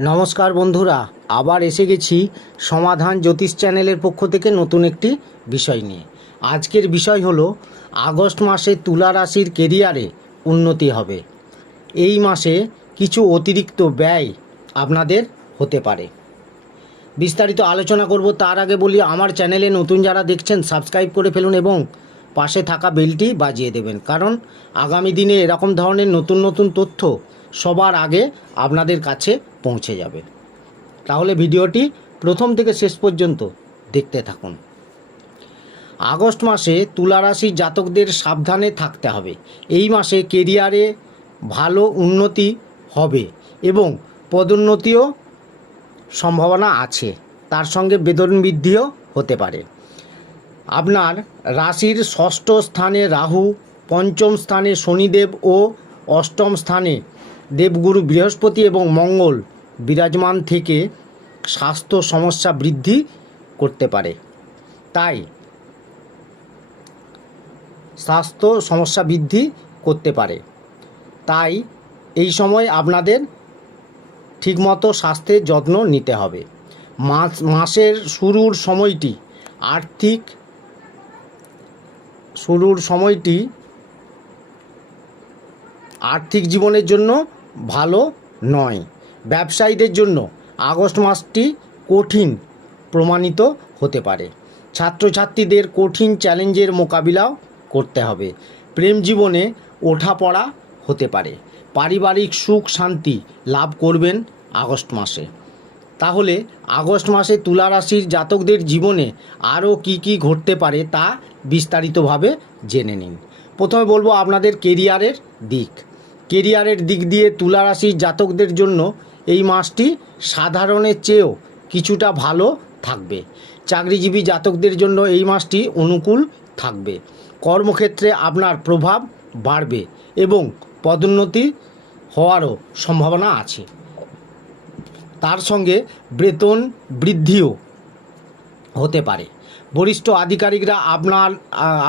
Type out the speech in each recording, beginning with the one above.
নমস্কার বন্ধুরা, আবার এসে গেছি সমাধান জ্যোতিষ চ্যানেলের পক্ষ থেকে নতুন একটি বিষয় নিয়ে। আজকের বিষয় হলো, আগস্ট মাসে তুলা রাশির কেরিয়ারে উন্নতি হবে। এই মাসে কিছু অতিরিক্ত ব্যয় আপনাদের হতে পারে। বিস্তারিত আলোচনা করব, তার আগে বলি, আমার চ্যানেলে নতুন যারা দেখছেন, সাবস্ক্রাইব করে ফেলুন এবং পাশে থাকা বেলটি বাজিয়ে দেবেন। কারণ, আগামী দিনে এরকম ধরনের নতুন নতুন তথ্য সবার আগে আপনাদের কাছে পৌঁছে যাবে। তাহলে ভিডিওটি প্রথম থেকে শেষ পর্যন্ত দেখতে থাকুন। আগস্ট মাসে তুলা রাশির জাতকদের সাবধানে থাকতে হবে। এই মাসে কেরিয়ারে ভালো উন্নতি হবে এবং পদোন্নতিও সম্ভাবনা আছে। তার সঙ্গে বেতন বৃদ্ধিও হতে পারে। আপনার রাশির ষষ্ঠ স্থানে রাহু, পঞ্চম স্থানে শনিদেব ও অষ্টম স্থানে দেবগুরু বৃহস্পতি এবং মঙ্গল বিরাজমান থেকে স্বাস্থ্য সমস্যা বৃদ্ধি করতে পারে। তাই স্বাস্থ্য সমস্যা বৃদ্ধি করতে পারে। তাই এই সময় আপনাদের ঠিকমতো স্বাস্থ্যের যত্ন নিতে হবে। মাস, মাসের শুরুর সময়টি আর্থিক শুরুর সময়টি আর্থিক জীবনের জন্য ভালো নয়। ব্যবসায়ীদের জন্য আগস্ট মাসটি কঠিন প্রমাণিত হতে পারে। ছাত্রছাত্রীদের কঠিন চ্যালেঞ্জের মোকাবিলাও করতে হবে। প্রেম জীবনে ওঠাপড়া হতে পারে। পারিবারিক সুখ শান্তি লাভ করবেন আগস্ট মাসে। তাহলে আগস্ট মাসে তুলা রাশির জাতকদের জীবনে আরও কি কি ঘটতে পারে তা বিস্তারিতভাবে জেনে নিন। প্রথমে বলব আপনাদের কেরিয়ারের দিক। কেরিয়ারের দিক দিয়ে তুলা রাশির জাতকদের জন্য এই মাসটি সাধারণের চেয়েও কিছুটা ভালো থাকবে। চাকরিজীবী জাতকদের জন্য এই মাসটি অনুকূল থাকবে। কর্মক্ষেত্রে আপনার প্রভাব বাড়বে এবং পদোন্নতি হওয়ারও সম্ভাবনা আছে। তার সঙ্গে বেতন বৃদ্ধিও হতে পারে। বরিষ্ঠ আধিকারিকরা আপনার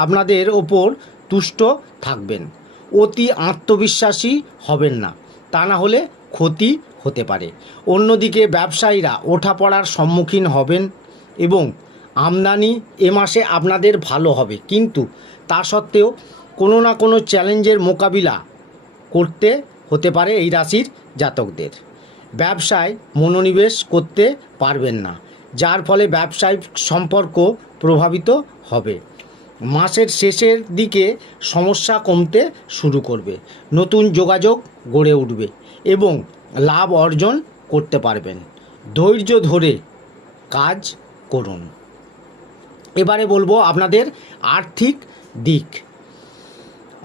আপনাদের ওপর তুষ্ট থাকবেন। অতি আত্মবিশ্বাসী হবেন না। তা না হলে ক্ষতি হতে পারে। অন্যদিকে ব্যবসায়ীরা ওঠাপড়ার সম্মুখীন হবেন এবং আমদানি এ মাসে আপনাদের ভালো হবে। কিন্তু তা সত্ত্বেও কোনো না কোনো চ্যালেঞ্জের মোকাবিলা করতে হতে পারে এই রাশির জাতকদের। ব্যবসায় মনোনিবেশ করতে পারবেন না, যার ফলে ব্যবসায়িক সম্পর্ক প্রভাবিত হবে। মাসের শেষের দিকে সমস্যা কমতে শুরু করবে। নতুন যোগাযোগ গড়ে উঠবে এবং লাভ অর্জন করতে পারবেন। ধৈর্য ধরে কাজ করুন। এবারে বলব আপনাদের আর্থিক দিক।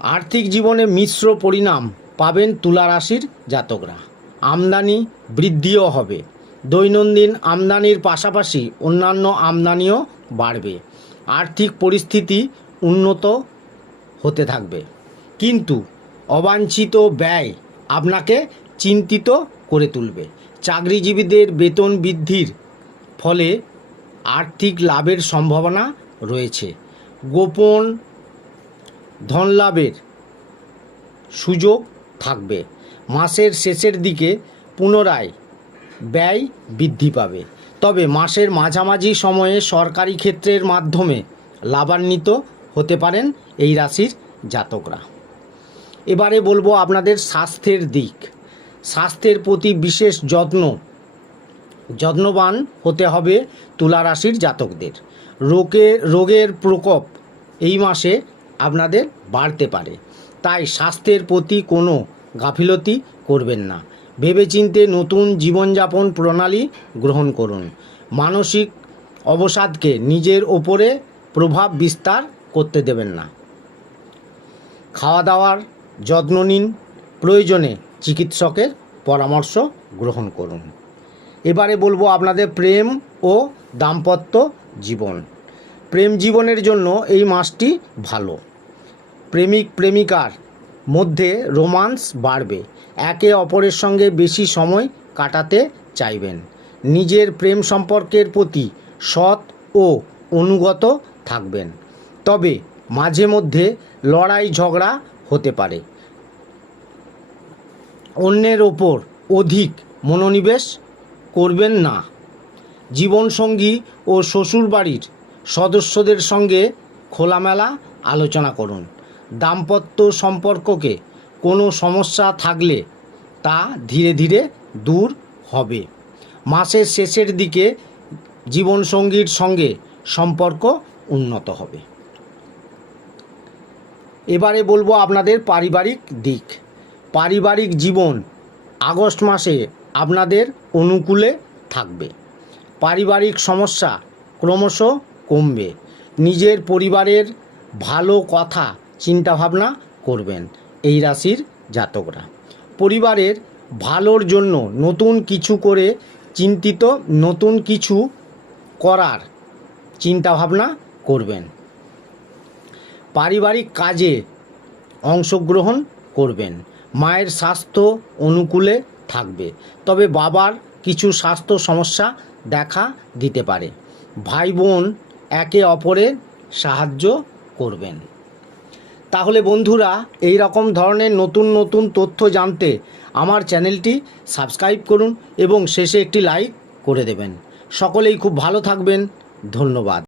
আর্থিক জীবনে মিশ্র পরিণাম পাবেন তুলা রাশির জাতকরা। আমদানি বৃদ্ধিও হবে। দৈনন্দিন আমদানির পাশাপাশি অন্যান্য আমদানিও বাড়বে। আর্থিক পরিস্থিতি উন্নত হতে থাকবে। কিন্তু অবাঞ্ছিত ব্যয় আপনাকে চিন্তিত করে তুলবে। চাকরিজীবীদের বেতন বৃদ্ধির ফলে আর্থিক লাভের সম্ভাবনা রয়েছে। গোপন ধনলাভের সুযোগ থাকবে। মাসের শেষের দিকে পুনরায় ব্যয় বৃদ্ধি পাবে। তবে মাসের মাঝামাঝি সময়ে সরকারি ক্ষেত্রের মাধ্যমে লাভান্বিত হতে পারেন এই রাশির জাতকরা। এবারে বলব আপনাদের স্বাস্থ্যের দিক। স্বাস্থ্যের প্রতি বিশেষ যত্ন, যত্নবান হতে হবে তুলা রাশির জাতকদের। রোগে, রোগের প্রকোপ এই মাসে আপনাদের বাড়তে পারে। তাই স্বাস্থ্যের প্রতি কোনো গাফিলতি করবেন না। ভেবেচিন্তে নতুন জীবনযাপন প্রণালী গ্রহণ করুন। মানসিক অবসাদকে নিজের ওপরে প্রভাব বিস্তার করতে দেবেন না। খাওয়া দাওয়ার যত্ন নিন। প্রয়োজনে চিকিৎসকের পরামর্শ গ্রহণ করুন। এবারে বলব আপনাদের প্রেম ও দাম্পত্য জীবন। প্রেম জীবনের জন্য এই মাসটি ভালো। প্রেমিক প্রেমিকার মধ্যে রোমান্স বাড়বে। একে অপরের সঙ্গে বেশি সময় কাটাতে চাইবেন। নিজের প্রেম সম্পর্কের প্রতি সৎ ও অনুগত থাকবেন। তবে মাঝে মধ্যে লড়াই ঝগড়া হতে পারে। অন্যের ওপর অধিক মনোনিবেশ করবেন না। জীবনসঙ্গী ও শ্বশুরবাড়ির সদস্যদের সঙ্গে খোলামেলা আলোচনা করুন। দাম্পত্য সম্পর্ককে কোনো সমস্যা থাকলে তা ধীরে ধীরে দূর হবে। মাসের শেষের দিকে জীবনসঙ্গীর সঙ্গে সম্পর্ক উন্নত হবে। এবারে বলব আপনাদের পারিবারিক দিক। পারিবারিক জীবন আগস্ট মাসে আপনাদের অনুকূলে থাকবে। পারিবারিক সমস্যা ক্রমশ কমবে। নিজের পরিবারের ভালো কথা চিন্তাভাবনা করবেন এই রাশির জাতকরা। পরিবারের ভালোর জন্য নতুন কিছু করে চিন্তিত, নতুন কিছু করার চিন্তাভাবনা করবেন। পারিবারিক কাজে অংশগ্রহণ করবেন। মায়ের স্বাস্থ্য অনুকূলে থাকবে, তবে বাবার কিছু স্বাস্থ্য সমস্যা দেখা দিতে পারে। ভাই বোন একে অপরের সাহায্য করবেন। তাহলে বন্ধুরা এই রকম ধরনের নতুন নতুন তথ্য জানতে আমার চ্যানেলটি সাবস্ক্রাইব করুন এবং শেষে একটি লাইক করে দেবেন। সকলেই খুব ভালো থাকবেন। ধন্যবাদ।